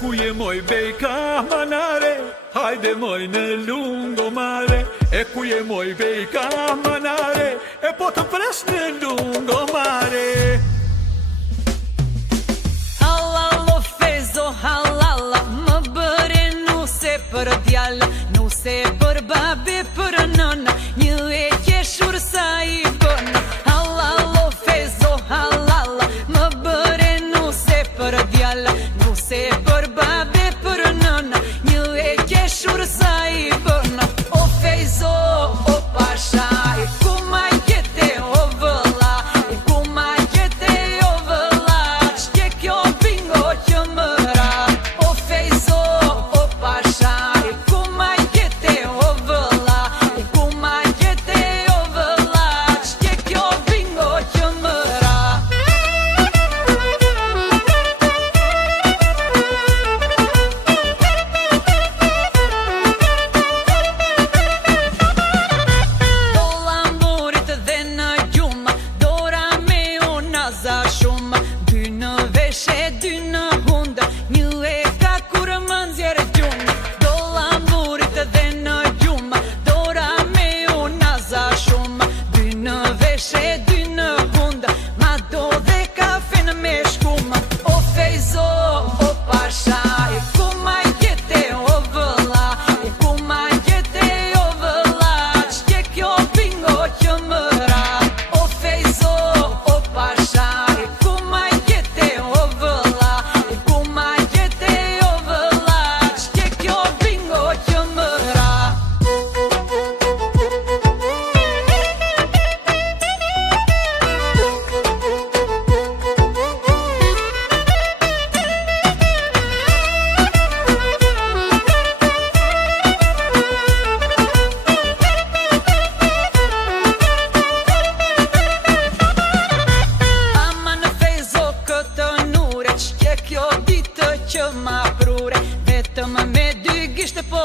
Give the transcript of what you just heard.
Ku je moj bejka manare, hajde moj në lungomare. E ku je moj bejka manare, e po të pres në lungomare. Halalo fezo halala, më bëre nuse për djallë, nuse për babi për nënë, një e qeshur sa i bënë. Halalo fezo halala, më bëre nuse për djallë, nuse për babi për nënë, një e qeshur sa i bënë. O fezo, o pasha, e ku ma jete o vëlla, e ku ma jete o vëlla, qke kjo bingo që më ra. O fezo, o pasha, e ku ma jete o vëlla, e ku ma jete o vëlla, qke kjo bingo që më ra. Shumë, dy në veshe, dy në hundë, një e ka kur më nxjerë gjumë. Do lamburit dhe në gjumë, dora me unaza shumë, dy në veshe, dy në hundë, ma do dhe kafen me shkumë. O fejzo, o pasha, e ku ma jete o vëlla, e ku ma jete o vëlla, qke kjo bingo që më ra. O fejzo, o pasha, që ma prure, vetëm me dy gishte po